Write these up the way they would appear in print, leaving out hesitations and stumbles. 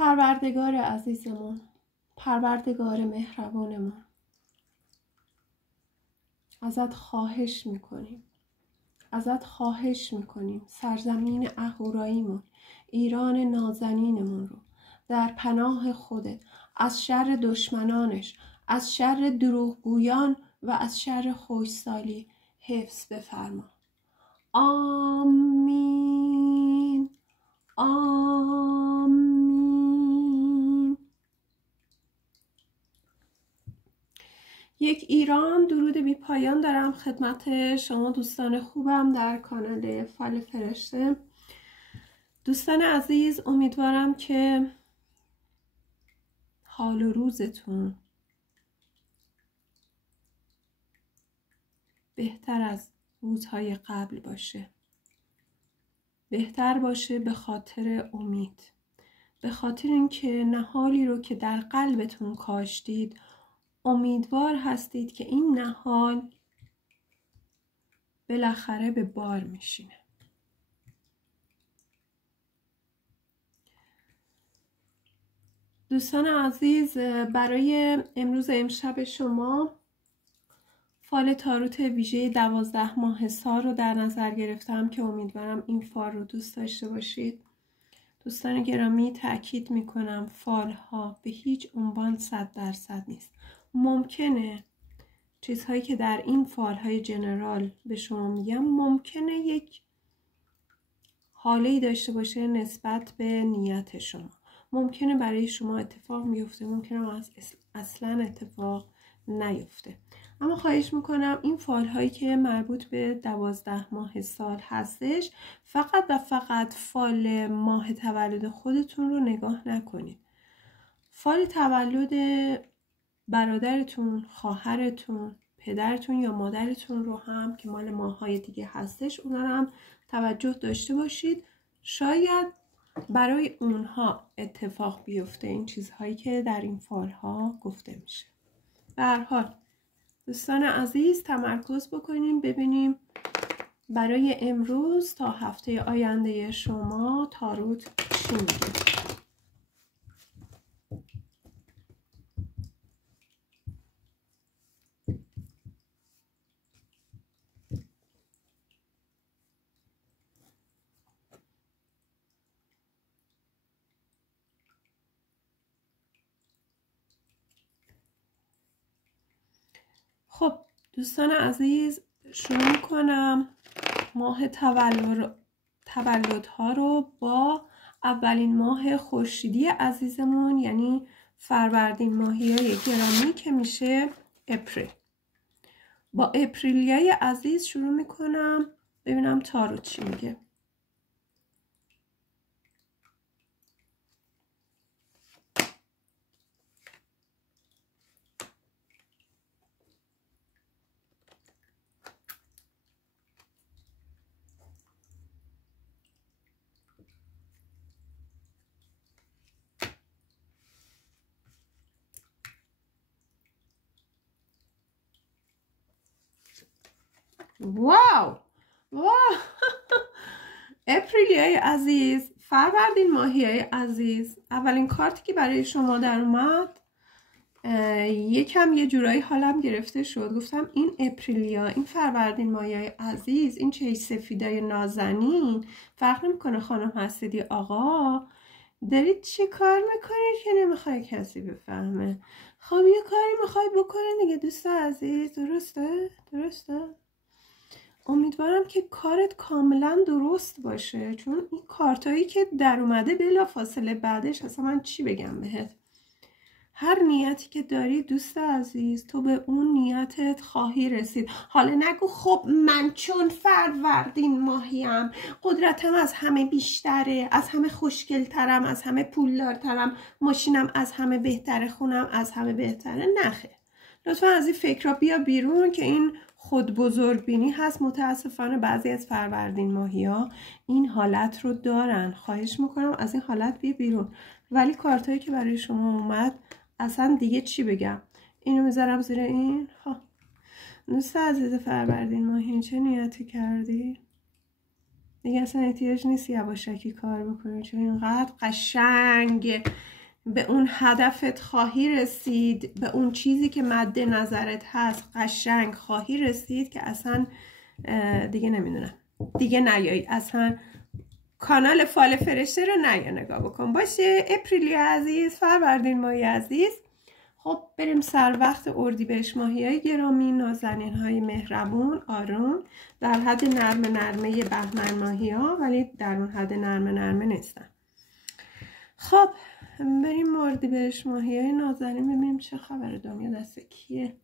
پروردگار عزیزمون، پروردگار مهربانمون، ازت خواهش میکنیم سرزمین اهوراییمون، ایران نازنینمون رو در پناه خودت از شر دشمنانش، از شر دروغگویان و از شر خوشسالی حفظ بفرما. آمین آمین. یک ایران درود بی پایان دارم خدمت شما دوستان خوبم در کانال فال فرشته. دوستان عزیز، امیدوارم که حال و روزتون بهتر از روزهای قبل باشه، بهتر باشه به خاطر امید، به خاطر اینکه نهالی رو که در قلبتون کاشتید امیدوار هستید که این نهال بالاخره به بار میشینه. دوستان عزیز، برای امشب شما فال تاروت ویژه 12 ماه سال رو در نظر گرفتم که امیدوارم این فال رو دوست داشته باشید. دوستان گرامی، تأکید میکنم فال ها به هیچ عنوان 100% نیست. ممکنه چیزهایی که در این فال های جنرال به شما میگم ممکنه یک حاله‌ای داشته باشه نسبت به نیت شما، ممکنه برای شما اتفاق میفته، ممکنه اصلا اتفاق نیفته. اما خواهش میکنم این فال هایی که مربوط به 12 ماه سال هستش فقط و فقط فال ماه تولد خودتون رو نگاه نکنید. فال تولد برادرتون، خواهرتون، پدرتون یا مادرتون رو هم که مال ماهای دیگه هستش اونا رو هم توجه داشته باشید. شاید برای اونها اتفاق بیفته این چیزهایی که در این فال ها گفته میشه. به هر حال دوستان عزیز، تمرکز بکنیم ببینیم برای امروز تا هفته آینده شما تاروت چی میگه. خب دوستان عزیز، شروع کنم ماه تولدها رو با اولین ماه خورشیدی عزیزمون، یعنی فروردین ماهیای گرامی که میشه اپریل. با اپریلیای عزیز شروع میکنم ببینم تاروت چی میگه. واو اپریلیای عزیز، فروردین ماهیای عزیز، اولین کارتی که برای شما در اومد یکم یه جورایی حالم گرفته شد. گفتم این اپریلیا، این فروردین ماهیای عزیز، این چه سفیدای نازنین، فرق نمیکنه خانم هستید یا آقا، دارید چه کار میکنید که نمیخوای کسی بفهمه. خب یه کاری میخوای بکنید دیگه دوست عزیز، درسته؟ امیدوارم که کارت کاملا درست باشه، چون این کارتایی که در اومده بلا فاصله بعدش اصلا من چی بگم بهت. هر نیتی که داری دوست عزیز تو به اون نیتت خواهی رسید. حالا نگو خب من چون فروردین ماهیم قدرتم از همه بیشتره، از همه خوشگلترم، از همه پولدارترم، ماشینم از همه بهتره، خونم از همه بهتره. نخه، لطفا از این فکرها بیا بیرون که این خود بزرگ بینی هست. متاسفانه بعضی از فروردین ماهی ها این حالت رو دارن. خواهش میکنم از این حالت بیا بیرون. ولی کارتایی که برای شما اومد اصلا دیگه چی بگم. اینو میذارم زیر این. ها دوست عزیز فروردین ماهی چه نیتی کردی؟ دیگه اصلا احتیاج نیست یواشکی کار بکنی، چون اینقدر قشنگ به اون هدفت خواهی رسید، به اون چیزی که مد نظرت هست قشنگ خواهی رسید که اصلا دیگه نمیدونم، دیگه نیایی اصلا کانال فال فرشته رو نگاه بکن. باشه اپریلی عزیز، فروردین ماهی عزیز. خب بریم سر وقت اردیبهشت ماهی های گرامی، نازنین های مهربون، آروم، در حد نرمه بهمن ماهی ها، ولی در اون حد نرمه نیستن. خب بریم اردیبهشت ماهی های نازنین ببینیم چه خبره. دنیا دست کیه؟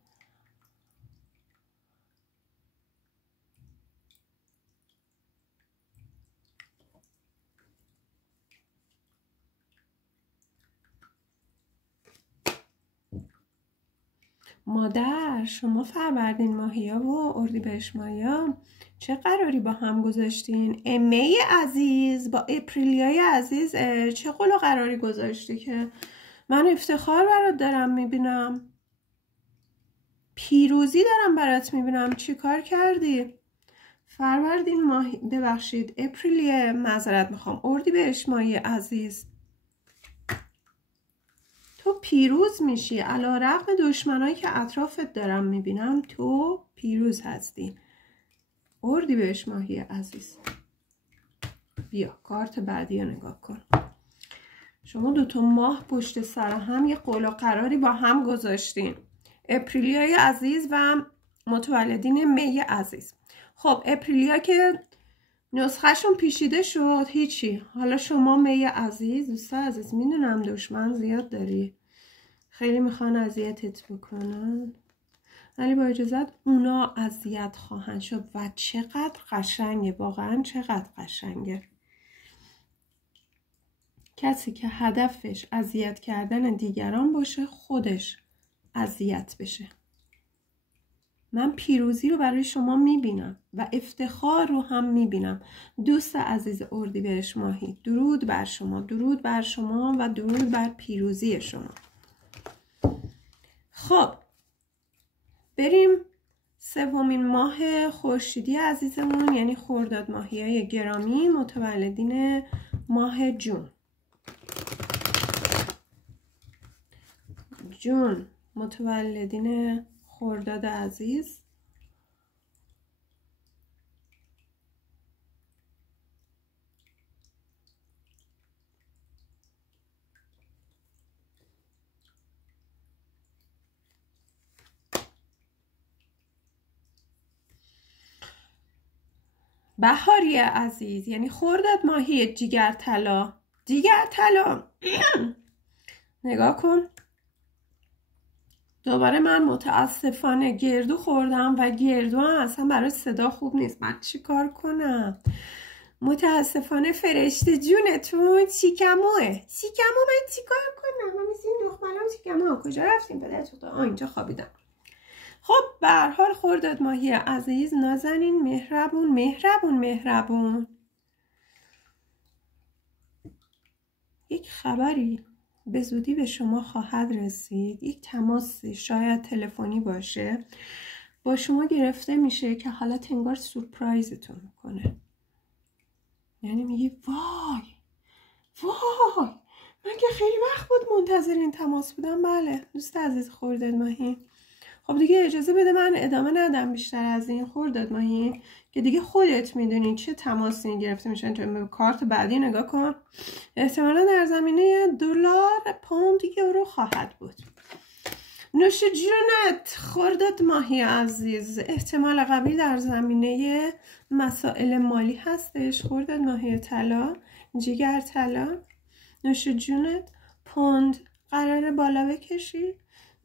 مادر شما فروردین ماهیا و اردیبهشت ماهیا چه قراری با هم گذاشتین؟ می عزیز با اپریلیای عزیز چه قول و قراری گذاشتی که من افتخار برات دارم میبینم، پیروزی دارم برات میبینم. چی کار کردی؟ فروردین ماهی، ببخشید اپریلیه، معذرت میخوام، اردیبهشت ماهی عزیز، تو پیروز میشی علیرغم دشمنایی که اطرافت دارم میبینم، تو پیروز هستی. اردیبهشت ماهی عزیز بیا کارت بعدی رو نگاه کن. شما 2 ماه پشت سر هم یه قول و قراری با هم گذاشتین، اپریلیای عزیز و متولدین می عزیز. خب اپریلیا که نسخهشون پیچیده شد، هیچی. حالا شما می عزیز، دوست عزیز، میدونم دشمن زیاد داری، خیلی میخوان اذیتت بکنن، ولی با اجازت اونا اذیت خواهند شد. و چقدر قشنگه، واقعا چقدر قشنگه. کسی که هدفش اذیت کردن دیگران باشه، خودش اذیت بشه. من پیروزی رو برای شما میبینم و افتخار رو هم میبینم. دوست عزیز اردیبهشت ماهی، درود بر شما، درود بر شما و درود بر پیروزی شما. خب بریم 3مین ماه خورشیدی عزیزمون، یعنی خرداد ماهی های گرامی، متولدین ماه جون. جون متولدین خرداد عزیز. بهاری عزیز، یعنی خرداد ماهی جیگر طلا، جیگر طلا. نگاه کن، دوباره من متاسفانه گردو خوردم و گردو هم اصلا برای صدا خوب نیست. من چی کار کنم؟ متاسفانه فرشته جونتون چیکموه. چیکمو من چی کار کنم؟ من مثل این دخترم چیکمو. کجا رفتیم پدرت؟ اینجا خوابیدم. خب به هر حال خرداد ماهی عزیز، نازنین، مهربون مهربون مهربون. یک خبری به زودی به شما خواهد رسید، یک تماسی شاید تلفنی باشه با شما گرفته میشه که حالا انگار سورپرایزتون میکنه. یعنی میگی وای وای، من که خیلی وقت بود منتظر این تماس بودم. بله دوست عزیز خرداد ماهی، خب دیگه اجازه بده من ادامه ندم بیشتر از این خرداد ماهی، که دیگه خودت میدونی چه تماسی گرفته میشن. تو به کارت بعدی نگاه کن، احتمالا در زمینه دلار، پوند، یورو خواهد بود. نوش جونت خرداد ماهی عزیز، احتمال قوی در زمینه مسائل مالی هستش. خرداد ماهی طلا، جیگر طلا، نوش جونت. پوند قراره بالا بکشی،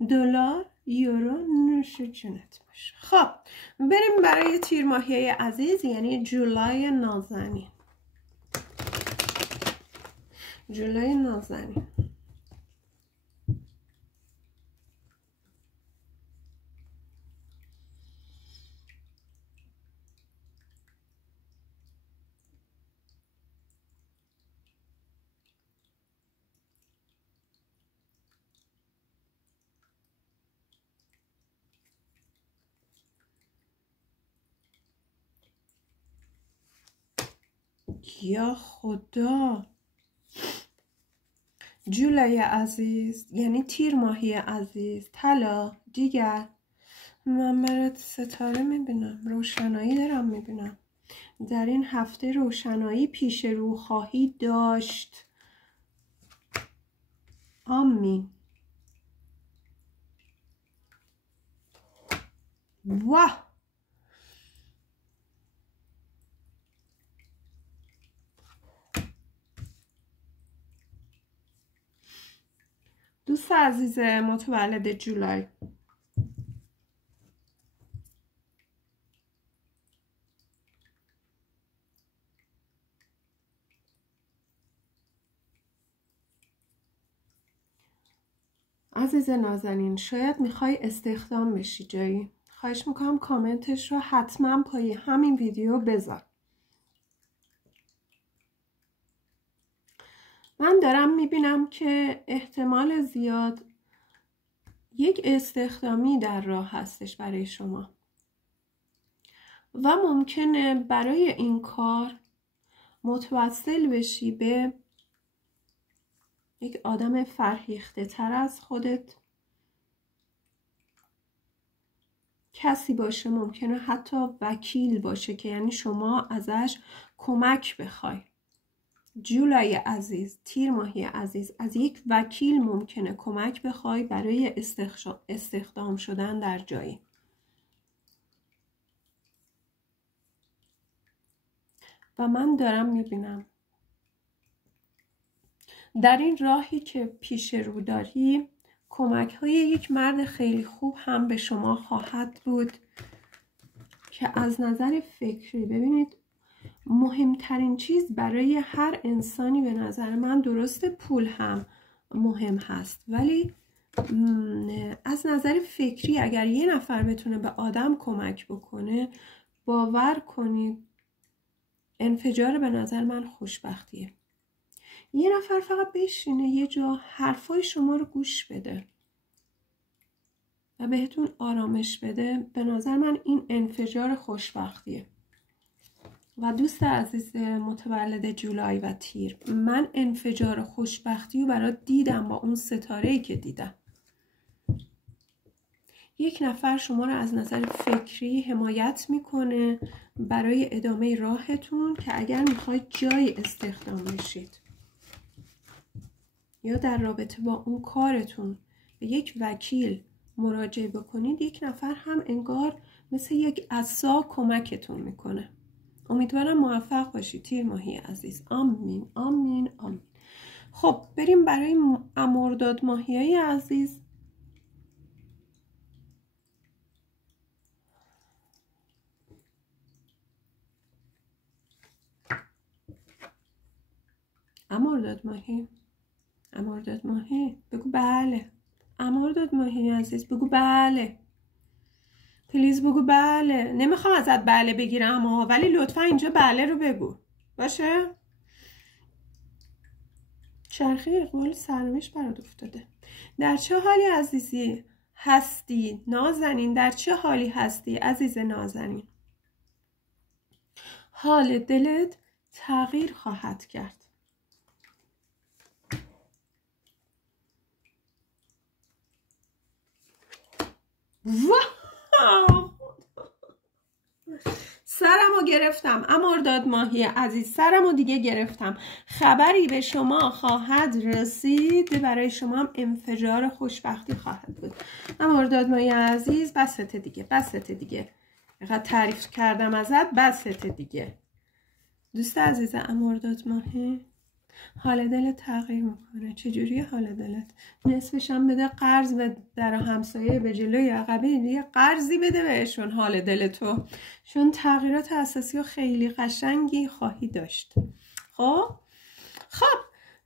دلار، یورو، نوش جونت باشه. خب بریم برای تیر ماهی عزیز، یعنی جولای نازنین. جولای نازنین. یا خدا. جولای عزیز یعنی تیر ماهی عزیز. طلا دیگر من برات ستاره میبینم، روشنایی دارم میبینم. در این هفته روشنایی پیش رو خواهی داشت. آمین. واه، دوست عزیز متولد جولای، عزیز نازنین، شاید میخوای استخدام بشی جایی. خواهش میکنم کامنتش رو حتما پای همین ویدیو بذار. من دارم میبینم که احتمال زیاد یک استخدامی در راه هستش برای شما و ممکنه برای این کار متوسل بشی به یک آدم فرهیخته تر از خودت، کسی باشه، ممکنه حتی وکیل باشه که یعنی شما ازش کمک بخوای. جولای عزیز، تیر ماهی عزیز، از یک وکیل ممکنه کمک بخوای برای استخدام شدن در جایی. و من دارم میبینم در این راهی که پیش رو داری کمک های یک مرد خیلی خوب هم به شما خواهد بود که از نظر فکری، ببینید مهمترین چیز برای هر انسانی به نظر من، درسته پول هم مهم هست، ولی از نظر فکری اگر یه نفر بتونه به آدم کمک بکنه، باور کنید انفجار به نظر من خوشبختیه. یه نفر فقط بشینه یه جا حرفای شما رو گوش بده و بهتون آرامش بده، به نظر من این انفجار خوشبختیه. و دوست عزیز متولد جولای و تیر، من انفجار خوشبختی رو برات دیدم با اون ستاره‌ای که دیدم. یک نفر شما رو از نظر فکری حمایت میکنه برای ادامه راهتون که اگر میخواید جایی استخدام بشید یا در رابطه با اون کارتون به یک وکیل مراجعه بکنید، یک نفر هم انگار مثل یک عصا کمکتون میکنه. امیدوارم موفق باشید تیر ماهی عزیز. آمین آمین آمین. خب بریم برای مرداد ماهیای عزیز. مرداد ماهی بگو بله. مرداد ماهی عزیز بگو بله. پلیز بگو بله. نمیخوام ازت بله بگیرم ولی لطفا اینجا بله رو بگو باشه. چرخه اقبال سرنوشت برات افتاده. در چه حالی عزیزی هستی نازنین؟ در چه حالی هستی عزیز نازنین؟ حال دلت تغییر خواهد کرد. واو، سرمو گرفتم. مرداد ماهی عزیز، سرمو دیگه گرفتم. خبری به شما خواهد رسید، برای شما هم انفجار خوشبختی خواهد بود. مرداد ماهی عزیز، بسته دیگه، بسته دیگه، اینقدر تعریف کردم ازت، بسته دیگه. دوست عزیز مرداد ماهی، حال دلت تغییر میکنه. چجوریه حال دلت؟ نصفش هم بده قرض به در همسایه، به جلوی عقبه یه قرضی بده بهشون حال دلتو، چون تغییرات اساسی و خیلی قشنگی خواهی داشت. خب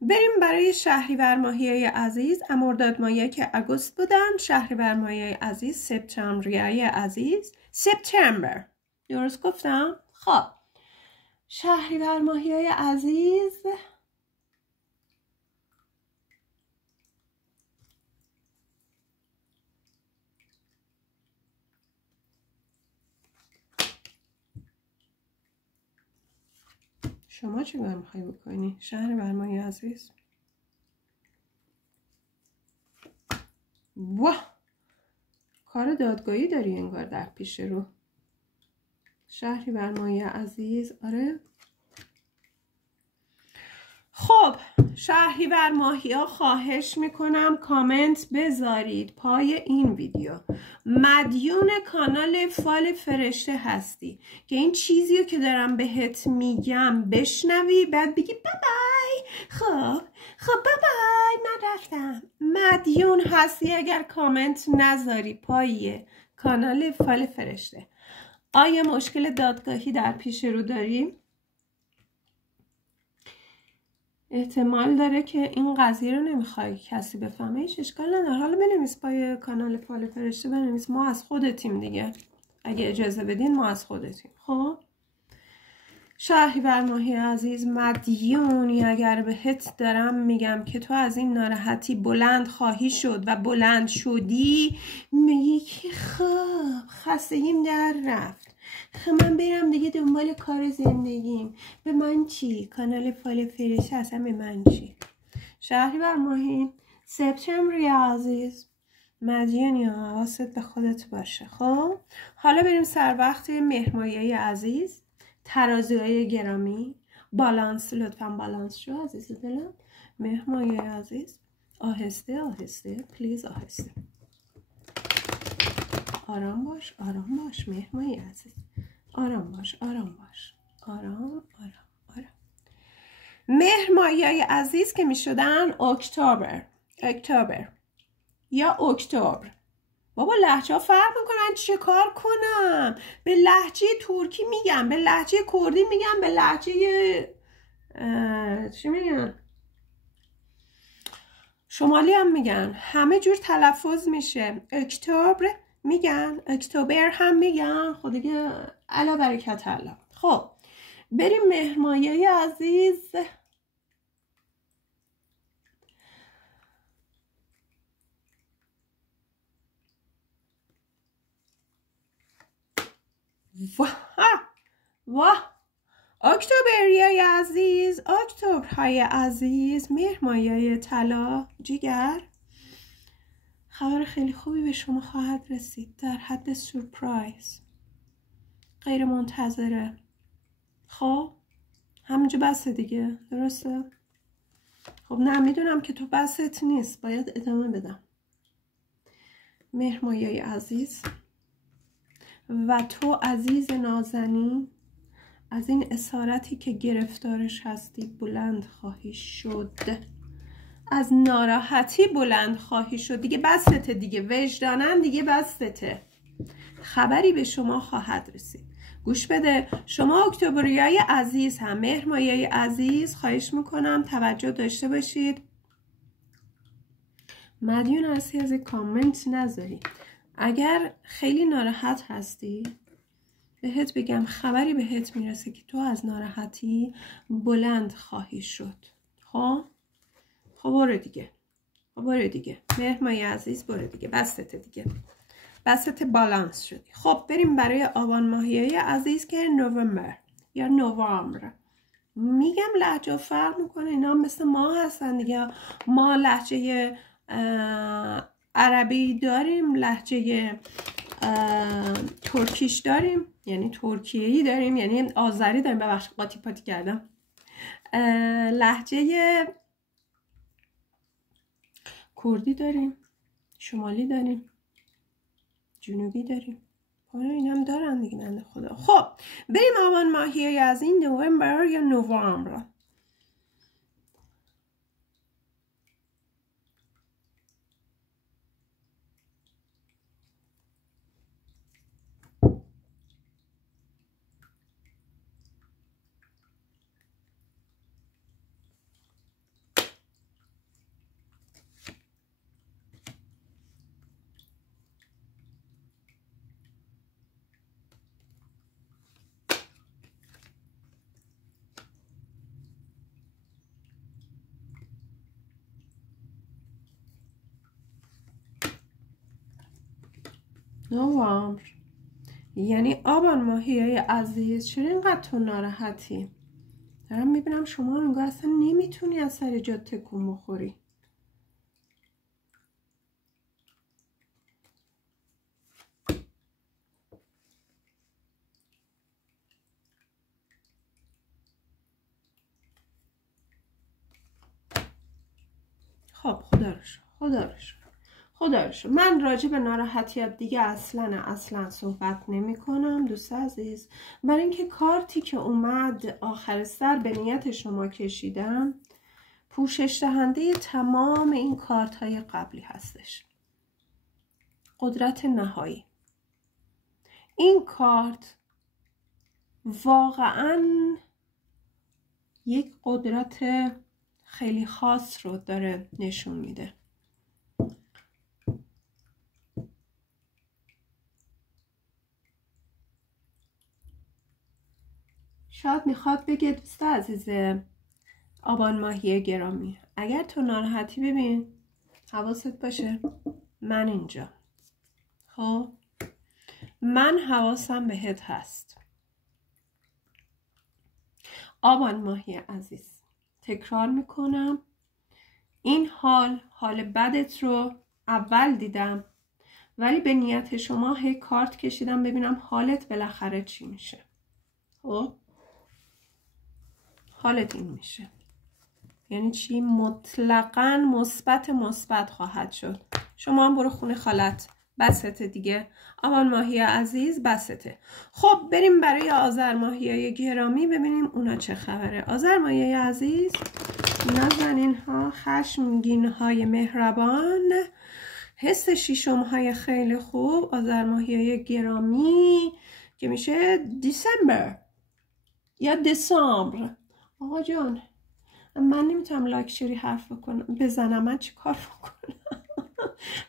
بریم برای شهریور ماهیای عزیز. مرداد ماهی که آگوست بودن، شهریور ماهیای عزیز سپتامبریای عزیز. سپتامبر درست گفتم؟ خب شهریور ماهیای عزیز، شما چیکار میخوای بکنی شهریور ماهی عزیز؟ واه، کار دادگاهی داری انگار در پیش رو شهریور ماهی عزیز. آره خب شهریور ماهی ها خواهش میکنم کامنت بذارید پای این ویدیو مدیون کانال فال فرشته هستی که این چیزی رو که دارم بهت میگم بشنوی بعد بگی بابای. خب بابای من رفتم. مدیون هستی اگر کامنت نذاری پای کانال فال فرشته. آیا مشکل دادگاهی در پیش رو داریم؟ احتمال داره که این قضیه رو نمیخوای کسی بفهمه. هیچ اشکال نداره. حالا بنویس پای کانال فال فرشته بنویس ما از خودتیم دیگه. اگه اجازه بدین ما از خودتیم. خب شهریور ماهی عزیز مدیونی اگر بهت دارم میگم که تو از این ناراحتی بلند خواهی شد و بلند شدی میگی که خب خستگیم در رفت، من برم دیگه دنبال کار زندگیم. به من چی؟ کانال فال فرشته اصلا به من چی؟ شهریور ماهی سپتامبری عزیز مدیونی ها، حواست به خودت باشه. خب حالا بریم سر وقت مهر ماهی عزیز. ترازوهای گرامی بالانس، لطفا بالانس شو عزیز دلم. مهر ماهی عزیز آهسته آهسته پلیز، آهسته. آرام باش آرام باش مهر ماهی عزیز. آرام باش آرام باش آرام. مهر ماهی عزیز که می شدن اکتبر یا اکتبر. بابا لهجه ها فرق میکنن، چه کار کنم؟ به لهجه ترکی میگم، به لهجه کردی میگم، به لهجه چی میگن شمالی هم میگن، همه جور تلفظ میشه. اکتبر میگن، اکتبر هم میگن. خب دیگه علا برکت الله. خب بریم مهر ماهی عزیز. واه اکتبریای عزیز، اکتبرهای عزیز، مهر ماهی طلا جیگر، خبر خیلی خوبی به شما خواهد رسید در حد سورپرایز، غیر منتظره. خب همینجا بسه دیگه، درسته؟ خب نه میدونم که تو بست نیست، باید ادامه بدم. مهر ماهی عزیز و تو عزیز نازنین، از این اسارتی که گرفتارش هستی بلند خواهی شد، از ناراحتی بلند خواهی شد. دیگه بسته دیگه، وجدانن دیگه بسته. خبری به شما خواهد رسید. گوش بده شما اکتبریای عزیز هم، مهر ماهی عزیز، خواهش میکنم توجه داشته باشید. مدیون هستی از کامنت نذاری. اگر خیلی ناراحت هستی بهت بگم خبری بهت میرسه که تو از ناراحتی بلند خواهی شد. خب برو دیگه، برو دیگه مهر ماهی عزیز، برو دیگه، بسته دیگه، بسته بالانس شدی. خب بریم برای آبان ماهی عزیز که نوامبر یا نوامبر. میگم لهجه فرق میکنه، اینا مثل ما هستن دیگه. ما لهجه عربی داریم، لهجه ترکیش داریم، یعنی ترکیه‌ای داریم، یعنی آذری داریم. ببخشید قاطی پاتی کردم. لهجه کردی داریم، شمالی داریم، جنوبی داریم. حالا این هم دارن دیگه بنده خدا. خب بریم آبان ماهی از این نوامبر یا نوامبر. نوامبر یعنی آبان ماهی عزیز. چرا اینقدر تو ناراحتی؟ دارم میبینم شما انگار اصلا نمیتونی از سر جات تکون بخوری. خب خدا رو شکر. من راجع به ناراحتیت دیگه اصلا صحبت نمی کنم دوست عزیز، برای اینکه کارتی که اومد آخر سر به نیت شما کشیدم پوشش دهنده تمام این کارت های قبلی هستش. قدرت نهایی. این کارت واقعا یک قدرت خیلی خاص رو داره نشون میده. شاید میخواد بگه دوست عزیز آبان ماهی گرامی، اگر تو ناراحتی ببین حواست باشه من اینجا، خب من حواسم بهت هست. آبان ماهی عزیز، تکرار میکنم، این حال بدت رو اول دیدم ولی به نیت شما هی کارت کشیدم ببینم حالت بالاخره چی میشه. خب حالت این میشه، یعنی چی؟ مطلقاً مثبت خواهد شد. شما هم برو خونه خالت، بسته دیگه آبان ماهی عزیز، بسته. خب بریم برای آذر ماهی گرامی ببینیم اونا چه خبره. آذر ماهی عزیز، نازنین ها، خشمگین های مهربان، حس شیشم های خیلی خوب. آذر ماهی گرامی که میشه دیسمبر یا دسامبر. آقا جان من نمیتونم لاکچری حرف بزنم، من چی کار بکنم؟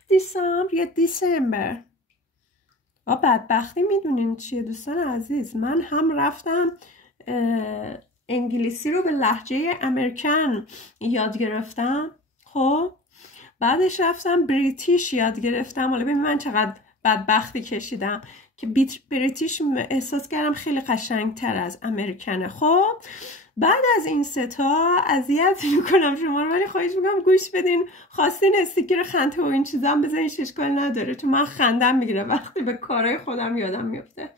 دیسامبر یا دیسمبر. بدبختی میدونین چیه دوستان عزیز، من هم رفتم انگلیسی رو به لهجه امریکن یاد گرفتم، خب بعدش رفتم بریتیش یاد گرفتم. حالا ببین من چقدر بدبختی کشیدم که بریتیش احساس کردم خیلی قشنگتر از امریکنه. خب بعد از این ستا اذیت میکنم شما رو، ولی خواهش میکنم گوش بدین. خواستین استیکر خنده و این چیزا هم بزنین، اشکال نداره، چون من خندم میگیره وقتی به کارهای خودم یادم میفته.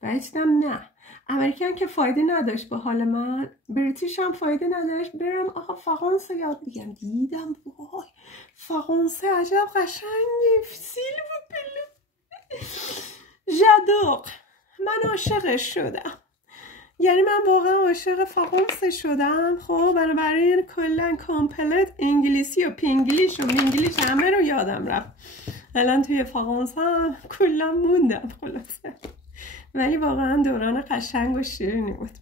بعدم نه امریکن که فایده نداشت به حال من، بریتیش هم فایده نداشت. برم آقا فرانسه یاد بگیرم. دیدم وای فرانسه عجب قشنگه، سیل و پلو جادوق. من عاشقش شدم، یعنی من واقعا عاشق فرانسه شدم. خب بنابراین کلا کامپلت انگلیسی و پینگلیش و مینگلیش همه رو یادم رفت. الان توی فرانسه هم کلا موندم خلاصه، ولی واقعا دوران قشنگ و شیرینی بود.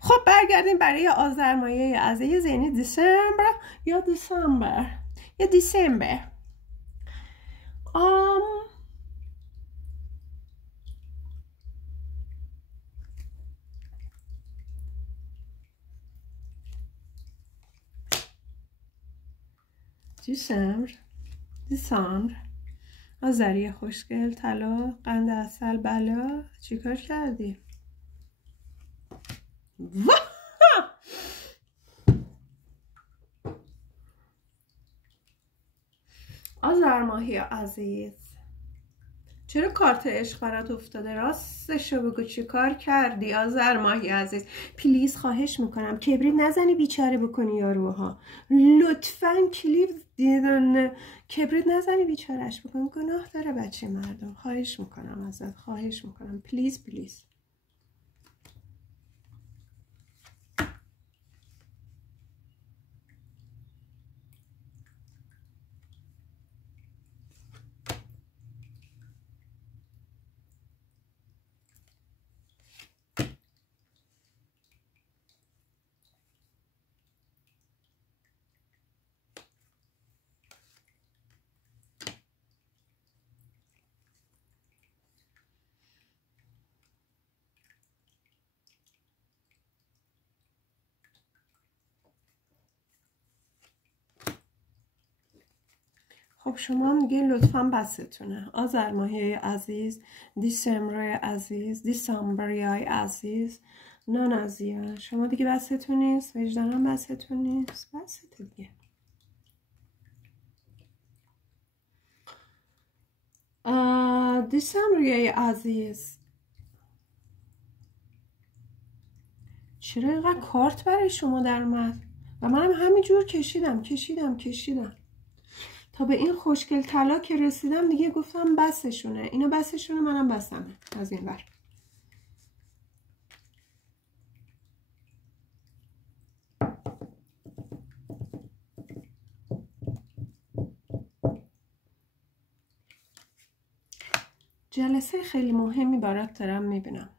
خب برگردیم برای آذر ماهی عزیز، یعنی دیسمبر یا دیسمبر یا دیسمبر. دیسمبر آذری خوشگل، طلا، قند عسل، بلا. چیکار کردی؟ آذر ماهی عزیز، چرا کارت عشق برات افتاده؟ راستشو بگو چی کار کردی آذر ماهی عزیز؟ پلیز خواهش میکنم کبریت نزنی بیچاره بکنی یاروها، لطفاً کبریت نزنی بیچارهش بکنی، گناه داره بچه مردم. خواهش میکنم ازت، خواهش میکنم، پلیز پلیز. خب شما هم دیگه لطفاً بستونه. آذر ماهی عزیز، دیسمبر عزیز، دیسامبری عزیز، نه نازیه، شما دیگه بستون نیست، وجدانم بستون نیست، بسته دیگه. دوستم رویای عزیز، چرا اینقدر کارت برای شما در اومد؟ و منم همینجور کشیدم تا به این خوشگل طلا که رسیدم دیگه گفتم بسشونه، اینا بسشونه، منم بسمه از این ور. جلسه خیلی مهمی برات دارم میبینم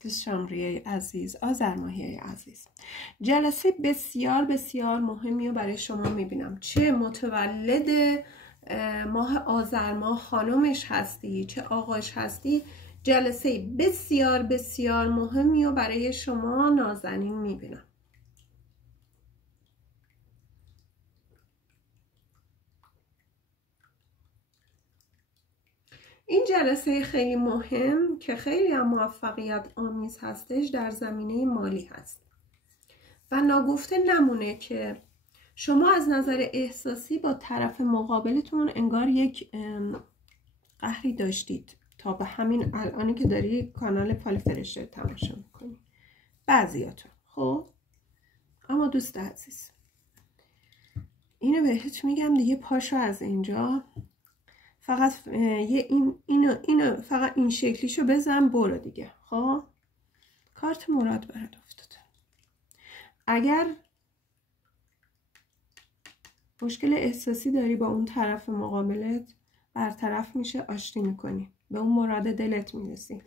دوست شامریه عزیز، آذر ماهی عزیز. جلسه بسیار بسیار مهمی رو برای شما میبینم. چه متولد ماه آذر ماه خانمش هستی چه آقاش هستی، جلسه بسیار بسیار مهمی رو برای شما نازنین میبینم. این جلسه خیلی مهم که خیلی هم موفقیت آمیز هستش در زمینه مالی هست و ناگفته نمونه که شما از نظر احساسی با طرف مقابلتون انگار یک قهری داشتید تا به همین الانی که داری کانال فال فرشته تماشا میکنی بعضیاتون. خب اما دوست عزیز، اینو بهت میگم دیگه، پاشو از اینجا، فقط اینو فقط این شکلیشو بزن برو دیگه. خب کارت مراد برات افتاده. اگر مشکل احساسی داری با اون طرف مقابلت، برطرف میشه، آشتی میکنی، به اون مراد دلت میرسی.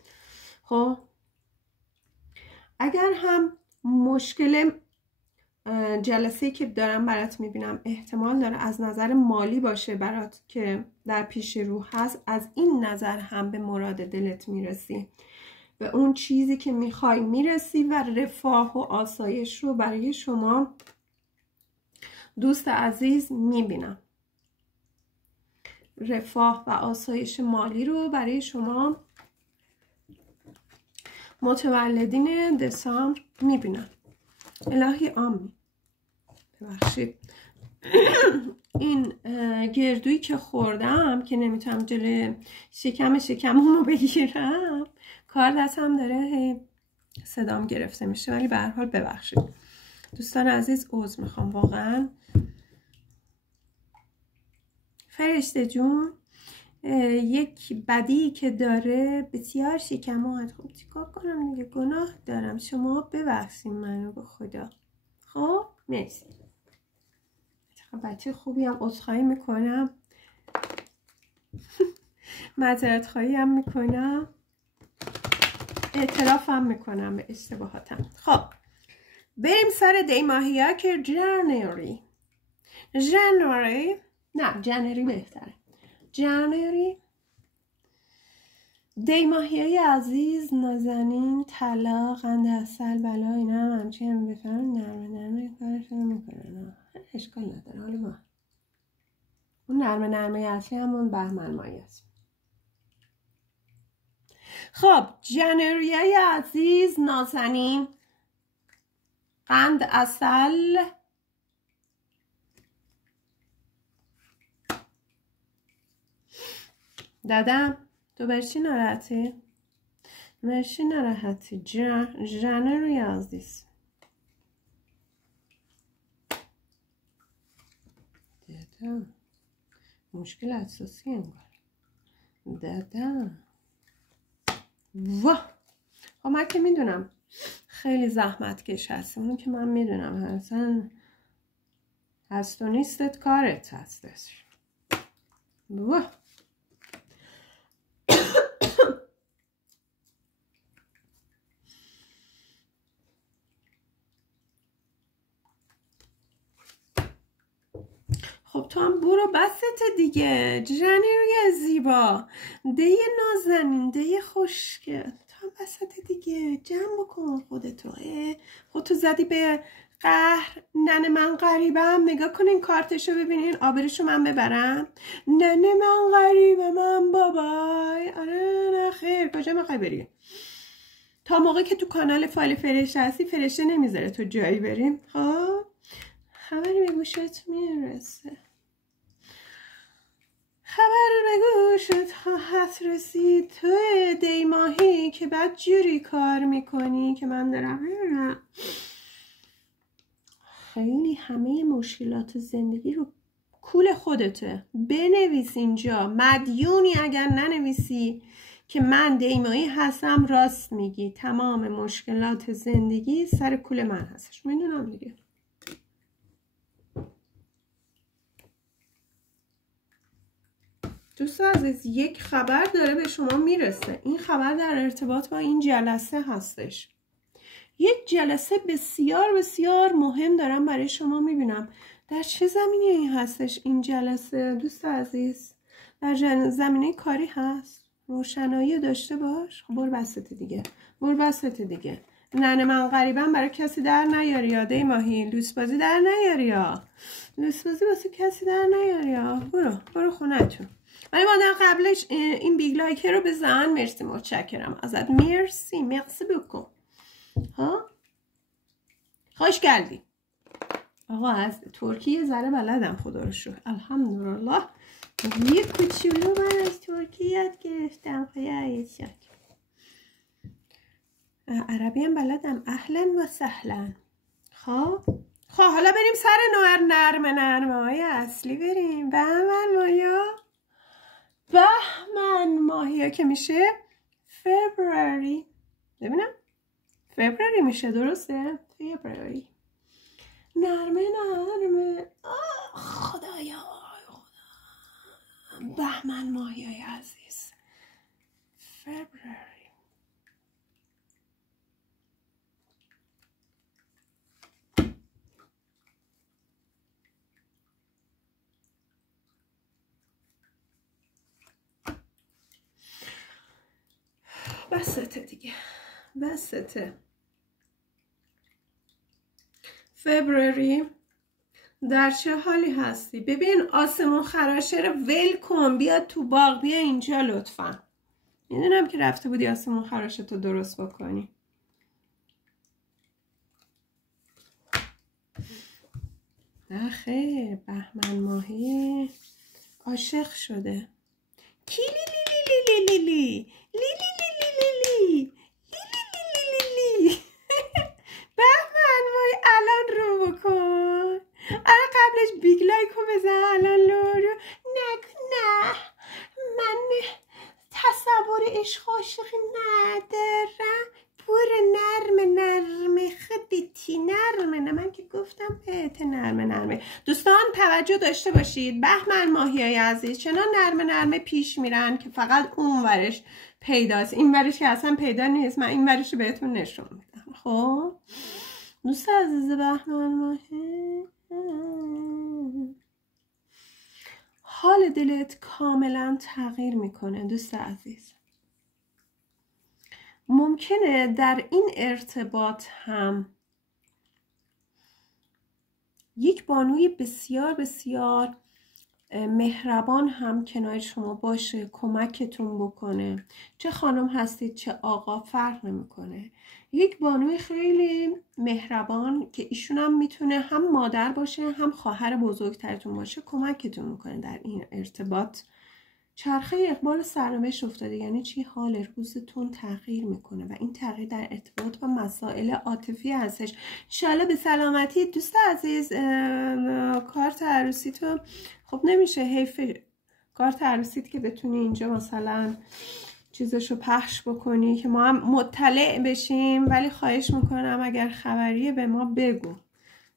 خب اگر هم مشکل جلسه‌ای که دارم برات میبینم احتمال داره از نظر مالی باشه برات که در پیش رو هست، از این نظر هم به مراد دلت میرسی، به اون چیزی که میخوای میرسی و رفاه و آسایش رو برای شما دوست عزیز میبینم. رفاه و آسایش مالی رو برای شما متولدین دسامبر میبینم. الهی آمین. ببخشید این گردویی که خوردم که نمیتونم جلوی شکممو بگیرم، کار دستم داره صدام گرفته میشه، ولی به هر حال ببخشید دوستان عزیز، عذر میخوام واقعا. فرشته جون، یک بدی که داره بسیار شکمات، خب چیکار کنم دیگه، گناه دارم، شما ببخشید منو به خدا. خب مرسی، بچه خوبی هم، عذرخواهی میکنم معذرت خواهی هم میکنم، اعتراف هم میکنم به اشتباهاتم. خب بریم سر دی ماهیا که جنوری نه جنوری بهتره. جنوری دی ماهیای عزیز، نازنین، طلا، قند عسل، بلا، اینا هم همچین بفرم نرمه کارشون میکنن، اشکال نداره. حالا ما اون نرمه اصلی همون بهمن ماهی است. خب جنوریای عزیز، نازنین، قند عسل، دادم تو برشی ناراحتی؟ مرشی ناراحتی. جنوری عزیز، دادم مشکل اساسی انگار دادم. واه خب من که میدونم خیلی زحمت کش هستی، اونو که من میدونم اصلا هست و نیستت کارت هستش. واه خب تو هم برو بسته دیگه. جنوری زیبا، ده نازنین، ده خوشگل، تو هم بسته دیگه، جمع بکن خودتو. خودتو زدی به قهر. ننه من غریبم، نگاه کنین کارتشو ببینین، آبروشو من ببرم. ننه من غریبم، من بابای. آره نه خیر، کجا میخوای بری؟ تا موقع که تو کانال فال فرشته هستی فرشته نمیذاره تو جایی بریم. ها خبری به گوشت میرسه، خبر به گوشت خواهد رسید تو دیماهی که بد جوری کار میکنی که من دارم خیلی همه مشکلات زندگی رو کول خودته. بنویس اینجا، مدیونی اگر ننویسی که من دیمایی هستم راست میگی، تمام مشکلات زندگی سر کول من هستش. میدونم دیگه. دوست عزیز یک خبر داره به شما میرسه. این خبر در ارتباط با این جلسه هستش. یک جلسه بسیار بسیار مهم دارم برای شما میبینم. در چه زمینه این هستش این جلسه دوست عزیز؟ در زمینه کاری هست. روشنایی داشته باش. خب برو بسته دیگه، برو بسته دیگه. ننه من غریبم برای کسی در نیاری یا دیماهی. لوس بازی در نیاری یا لوس بازی واسه کسی در نیاری یا برو خونتون. ولی مادر قبلش این بیگ لایکه رو بزن. مرسی متشکرم ازت. مرسی بکن. ها خوش گردی. آقا از ترکی یه ذره بلدم خدا رو شکر الحمدلله. یه کوچولو من از ترکی یاد گرفتم. خیلی شکر. عربی هم بلدم. اهلا و سهلا. خب حالا بریم سر نرمه های اصلی بریم. بهمن ماهی ها که میشه فبروری. ببینم فبروری میشه درسته؟ فبروری. نرمه خدایا بهمن ماهی های عزیز فبروری. بسته دیگه، بسته. فبروری در چه حالی هستی؟ ببین آسمون خراشه رو ول کن، بیا تو باغ، بیا اینجا لطفا. میدونم که رفته بودی آسمون خراشه تو درست بکنی. نه خیر، بهمن ماهی عاشق شده. کی لی لی لی لی لی لی لی لی بهمن ماهی الان رو بکن. قبلش بیگ لایکو بزن. الان رو نه من تصور عشق عاشقی ندارم. برو نرمه خودتی نرمه. نه من که گفتم بهت نرمه. دوستان توجه داشته باشید. بهمن ماهیای عزیز چنان نرمه پیش میرن که فقط اون ورش پیداست، این ورش که اصلا پیدا نیست. من این ورش رو بهتون نشون میدم. خب دوست عزیز بهمن ماهی، حال دلت کاملا تغییر میکنه. دوست عزیز ممکنه در این ارتباط هم یک بانوی بسیار بسیار مهربان هم کنار شما باشه، کمکتون بکنه. چه خانم هستید چه آقا فرق نمیکنه. یک بانوی خیلی مهربان که ایشون هم میتونه هم مادر باشه هم خواهر بزرگترتون باشه، کمکتون میکنه در این ارتباط. چرخه اقبال سرنوشت افتاده. یعنی چی؟ حال روزتون تغییر میکنه و این تغییر در ارتباط با مسائل عاطفی هستش. انشالله به سلامتی. دوست عزیز کارت عروسیتو خب نمیشه، حیف کارت عروسیت که بتونی اینجا مثلا چیزشو پخش بکنی که ما هم مطلع بشیم، ولی خواهش میکنم اگر خبریه به ما بگو.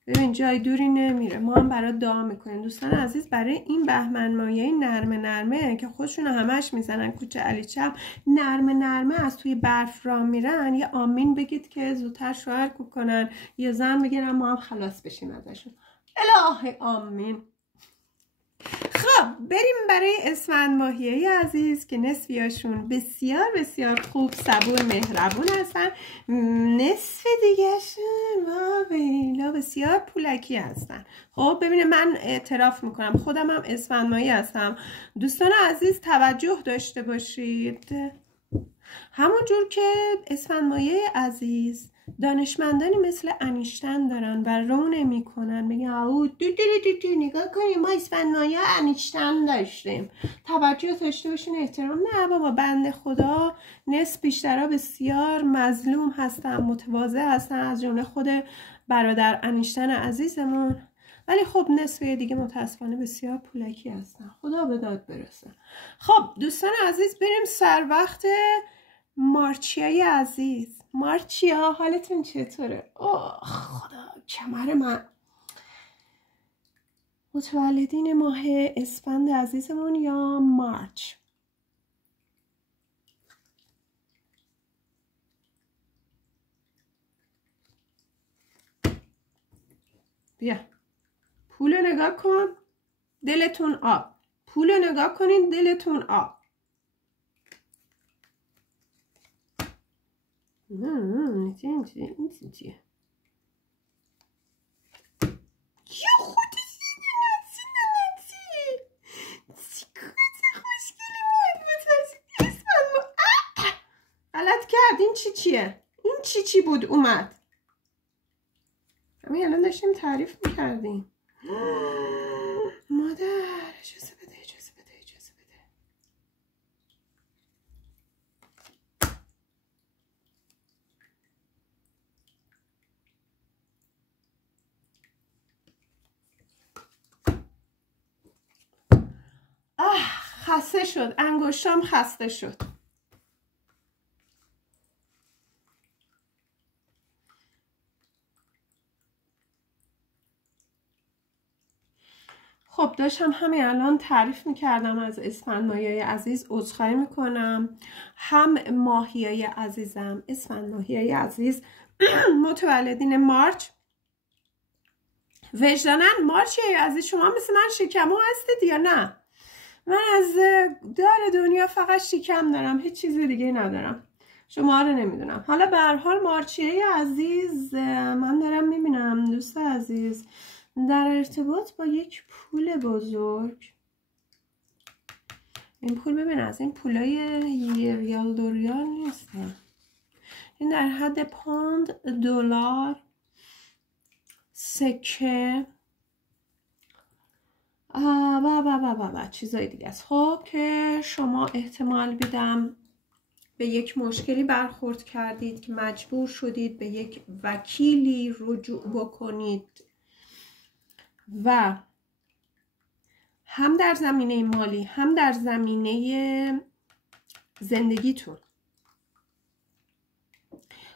ببین جای دوری نمیره، ما هم برای دعا میکنیم. دوستان عزیز برای این بهمن ماهی نرمه که خودشون همش میزنن کوچه علی چپ نرمه از توی برف را میرن، یه آمین بگید که زودتر شوهر کنن یه زن بگیرن ما هم خلاص بشیم ازشون. الهی آمین. خب بریم برای اسفند ماهیه عزیز که نصفیاشون بسیار بسیار خوب صبور مهربون هستن، نصف دیگهشون واویلا بسیار پولکی هستن. خب ببینه من اعتراف میکنم خودم هم اسفند ماهی هستم. دوستان عزیز توجه داشته باشید. همونجور که اسفند مایه عزیز دانشمندانی مثل انیشتن دارن و رو نمی‌کنن، میگن او نگاه کنیم ما اسفند مایه انیشتن داشتیم، توجه داشته باشین، احترام. نه بابا، بنده خدا نصف بیشترها بسیار مظلوم هستن، متواضع هستن، از جمله خود برادر انیشتن عزیزمون، ولی خب نصف دیگه متاسفانه بسیار پولکی هستن. خدا به داد برسه. خب دوستان عزیز، بریم سر وقت مارچیای عزیز. مارچیا حالتون چطوره؟ اوه خدا، کمر من. متولدین ماه اسفند عزیزمون یا مارچ؟ بیا پول نگاه کن، دلتون آب. پول نگاه کنین، دلتون آب. این چیه؟ یا خودش غلط کرد. این چیه؟ این چی بود اومد؟ همین الان داشتیم تعریف میکردیم. مادر اجازه بده. خسته شد، انگشتام خسته شد. خب داشتم همین الان تعریف میکردم از اسفند ماهیای عزیز. عذرخواهی میکنم. هم ماهیای عزیزم، اسفند ماهیای عزیز متولدین مارچ، وجدانن مارچیای عزیز شما مثل من شکمو هستید یا نه؟ من از دار دنیا فقط شکم دارم، هیچ چیز دیگه ندارم. شما رو نمیدونم. حالا به هر حال مارچیای عزیز، من دارم میبینم دوست عزیز در ارتباط با یک پول بزرگ. این پول ببین، از این پولای یه ریال دو ریال نیستن، این در حد پوند، دلار، سکه و چیزای دیگه است. خب که شما احتمال میدم به یک مشکلی برخورد کردید که مجبور شدید به یک وکیلی رجوع بکنید و هم در زمینه مالی هم در زمینه زندگیتون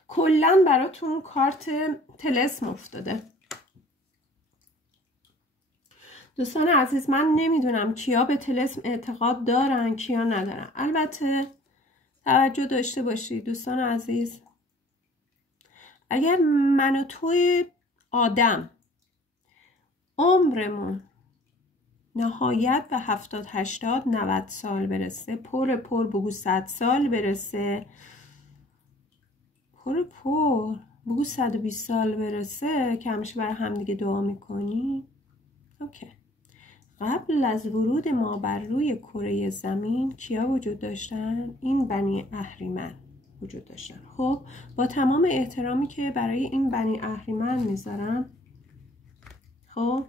کلن براتون کارت طلسم افتاده. دوستان عزیز، من نمیدونم کیا به طلسم اعتقاد دارن کیا ندارن. البته توجه داشته باشید دوستان عزیز، اگر من و توی آدم عمرمون نهایت به 70 80 90 سال برسه، پر بگو 100 سال برسه، پر بگو 120 سال برسه که همیشه برای هم دیگه دعا میکنی، اوکی. قبل از ورود ما بر روی کره زمین کیا وجود داشتن؟ این بنی اهریمن وجود داشتن. خب با تمام احترامی که برای این بنی اهریمن میذارم، خب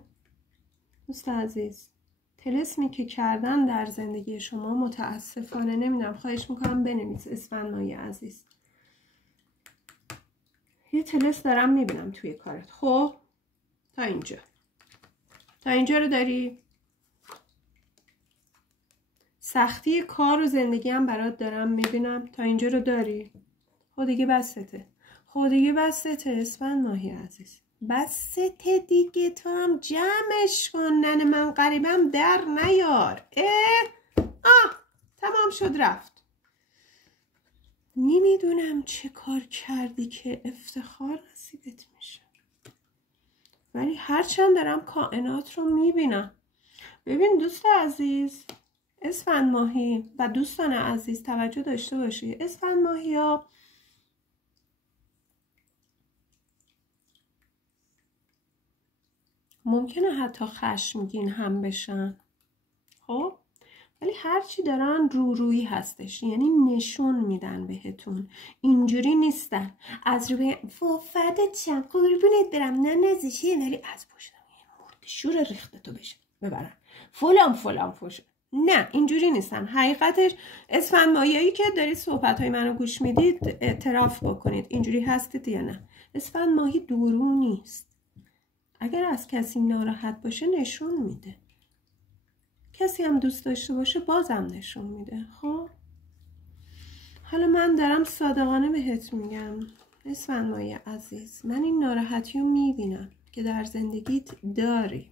دوست عزیز، طلسمی که کردن در زندگی شما متاسفانه نمیدونم، خواهش میکنم بنویس اسفند مایه عزیز. یه طلسم دارم میبینم توی کارت. خب تا اینجا رو داری. سختی کار و زندگی هم برات دارم میبینم. تا اینجا رو داری. خب دیگه بسته اسفند مایه عزیز، بسته دیگه. تو هم جمعش کن، ننه من قریبم در نیار. تمام شد رفت. نمیدونم چه کار کردی که افتخار نصیبت میشه، ولی هرچند دارم کائنات رو میبینم. ببین دوست عزیز، اسفند ماهی و دوستان عزیز توجه داشته باشی، اسفند ماهی ها ممکنه حتی خشمگین هم بشن. خب ولی هرچی دارن رویی هستش، یعنی نشون میدن بهتون، اینجوری نیستن از رو بگن فدت شم قربونت برم نه نزیشه، ولی از پشت مرد شور ریخته تو بشه ببرن فلان فوش. نه اینجوری نیستن. حقیقتش اسفند ماهیایی که دارید صحبت‌های منو گوش میدید اعتراف بکنید اینجوری هستید یا نه. اسفند ماهی دورو نیست. اگر از کسی ناراحت باشه نشون میده، کسی هم دوست داشته باشه بازم نشون میده. خب حالا من دارم صادقانه بهت میگم اسفند ماهی عزیز، من این ناراحتی رو میبینم که در زندگیت داری،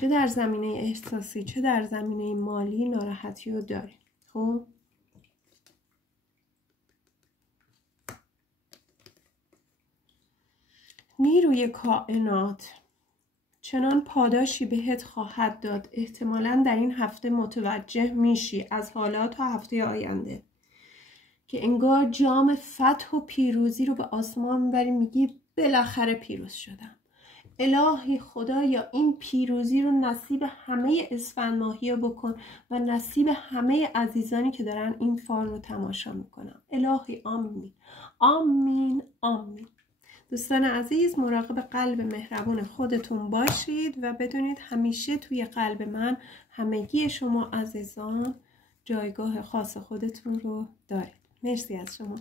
چه در زمینه احساسی چه در زمینه مالی ناراحتی رو داری. خب نیروی کائنات چنان پاداشی بهت خواهد داد، احتمالاً در این هفته متوجه میشی از حالا تا هفته آینده که انگار جام فتح و پیروزی رو به آسمان میبری، میگی بالاخره پیروز شدم. الهی خدایا این پیروزی رو نصیب همه اسفند ماهی رو بکن و نصیب همه عزیزانی که دارن این فال رو تماشا میکنن. الهی آمین آمین آمین. دوستان عزیز مراقب قلب مهربون خودتون باشید و بدونید همیشه توی قلب من همگی شما عزیزان جایگاه خاص خودتون رو دارید. مرسی از شما.